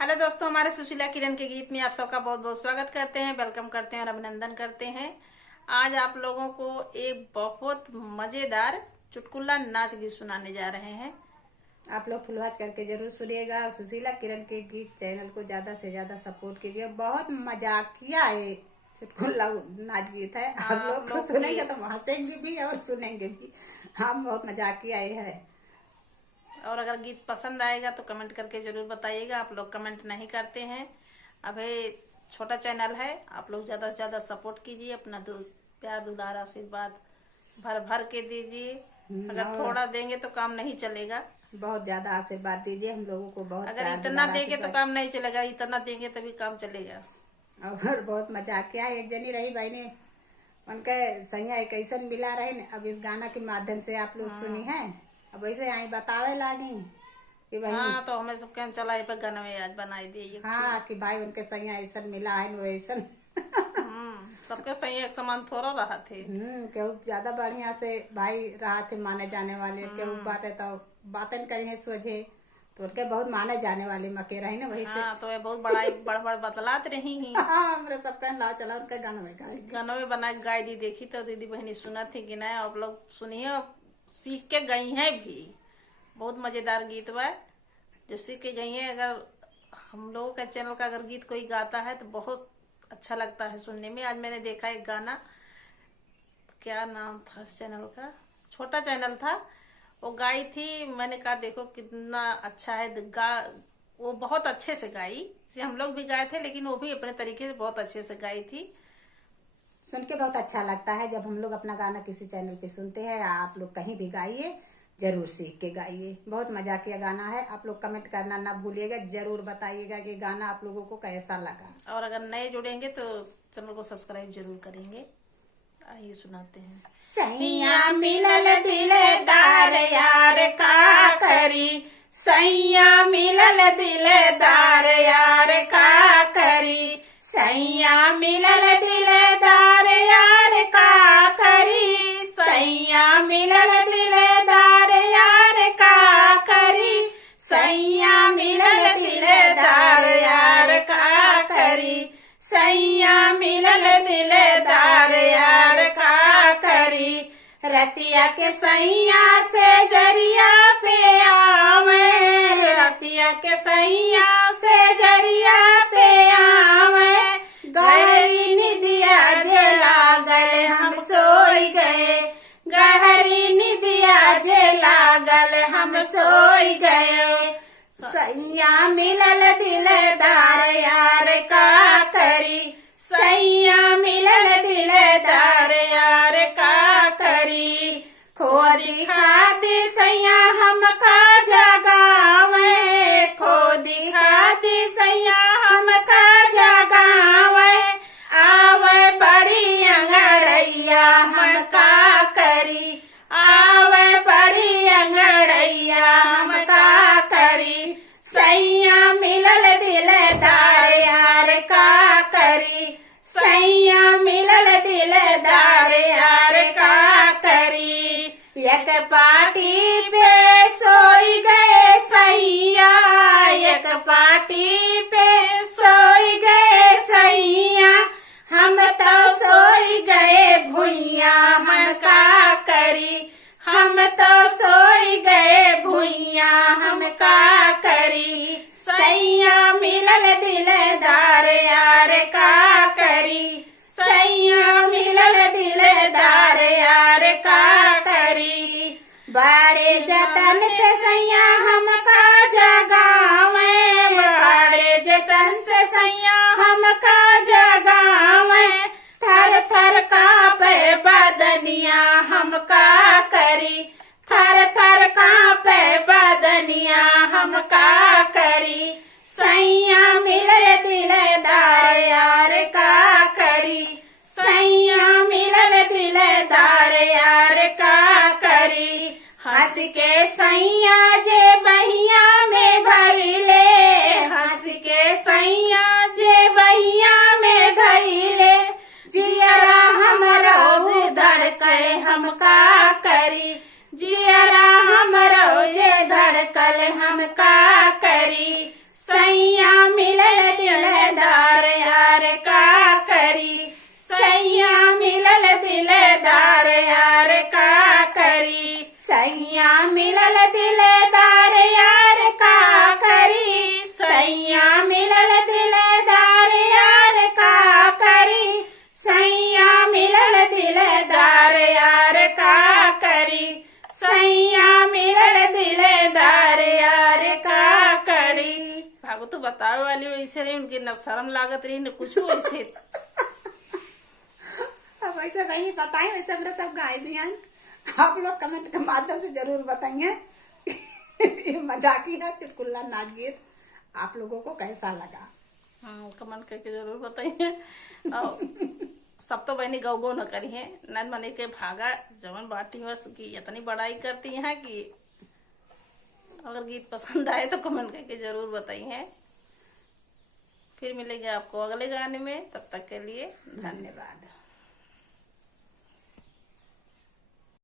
Hello दोस्तों, हमारे सुशीला किरण के गीत में आप सबका बहुत बहुत स्वागत करते हैं, वेलकम करते हैं और अभिनंदन करते हैं। आज आप लोगों को एक बहुत मजेदार चुटकुला नाच गीत सुनाने जा रहे हैं। आप लोग फुलवाच करके जरूर सुनिएगा। सुशीला किरण के गीत चैनल को ज्यादा से ज्यादा सपोर्ट कीजिए। बहुत मजाकिया है चुटकुला नाच गीत है। आप लोग को सुनेंगे तो हंसेंगे भी और सुनेंगे भी। हम बहुत मजाकिया है। और अगर गीत पसंद आएगा तो कमेंट करके जरूर बताइएगा। आप लोग कमेंट नहीं करते हैं। अभी छोटा चैनल है, आप लोग ज्यादा से ज्यादा सपोर्ट कीजिए। अपना प्यार दुलार आशीर्वाद भर भर के दीजिए। अगर थोड़ा देंगे तो काम नहीं चलेगा। बहुत ज्यादा आशीर्वाद दीजिए हम लोगों को। बहुत अगर इतना देंगे तो काम नहीं चलेगा, इतना देंगे तभी काम चलेगा। और बहुत मजाकिया एक जनी रही भाई ने उनके सैया एक ऐसा मिला रहे न। अब इस गाना के माध्यम से आप लोग सुनी है। अब ऐसे आई बतावे लागी कि भाई हाँ, तो हमें सबके चला पे गाना में आज बनाई दिए। हाँ कि भाई उनके सैया ऐसा मिला है वो ऐसा। सबके सही एक समान थोड़ा रहा थे। केहू ज्यादा बढ़िया से भाई रहा थे माने जाने वाले। केहू बातें तो बातें करी है सोझे तो उनके बहुत माने जाने वाले मके रहे ना वही से। हाँ, तो ये बहुत बड़ बतलात रही ही। हाँ हमरे सबका ला चला उनका गाना में गाए। गाना में बना के गाय दी देखी तो दीदी बहनी सुना थी कि नहीं। आप लोग सुनिए और सीख के गई हैं भी। बहुत मजेदार गीत बा जो सीख के गई है। अगर हम लोगों का चैनल का अगर गीत कोई गाता है तो बहुत अच्छा लगता है सुनने में। आज मैंने देखा एक गाना, क्या नाम था इस चैनल का, छोटा चैनल था, वो गाई थी। मैंने कहा देखो कितना अच्छा है वो बहुत अच्छे से गाई। जैसे हम लोग भी गाए थे लेकिन वो भी अपने तरीके से बहुत अच्छे से गाई थी। सुन के बहुत अच्छा लगता है जब हम लोग अपना गाना किसी चैनल पे सुनते हैं। आप लोग कहीं भी गाइए, जरूर सीख के गाइए। बहुत मजाकिया गाना है। आप लोग कमेंट करना ना भूलिएगा। जरूर बताइएगा कि गाना आप लोगों को कैसा लगा। और अगर नए जुड़ेंगे तो चैनल को सब्सक्राइब जरूर करेंगे। आइए सुनाते हैं। सैया मिलल दिलदार यार का करी। सैया मिलल दिलदार यार का करी। सैया मिलल दिलदार यार का करी। सैया मिलल दिलदार यार का करी। सैया मिलल दिलदार यार का करी। सैया मिलल दिलदार यार का करी। रतिया के सैया से जरिया पे आवे। रतिया के सैया से जरिया पे आवे। गहरी निदिया जे लागल हम सोई गए। गहरी निदिया जे लागल हम सोई गए। सैया मिलल दिलदार यार का करी। सैया मिलल दिलदार यार का करी। खोदी खादी सैया हमका जगावे। खोदी खादी सैया हमका जगावे। आवे बड़ी अंगड़ैया हमका करी। आवे बड़ी अंगड़ैया हमका करी। सैया मिलल दिलदार यार का रही भागो तो बतावे वाली वैसे रही, उनकी न शर्म लागत रही न कुछ वैसे। अब वैसे नहीं बताए, वैसे हमने सब गाय दिया है। आप लोग कमेंट के माध्यम से जरूर बताइए ये मजाकिया चुटकुला नाच गीत आप लोगों को कैसा लगा। कमेंट करके जरूर बताइए। और सब तो बहनी गौ न करी है, न मने के भागा जवन बाटी बस की इतनी बड़ाई करती है कि अगर गीत पसंद आए तो कमेंट करके जरूर बताइए। फिर मिलेंगे आपको अगले गाने में, तब तक के लिए धन्यवाद।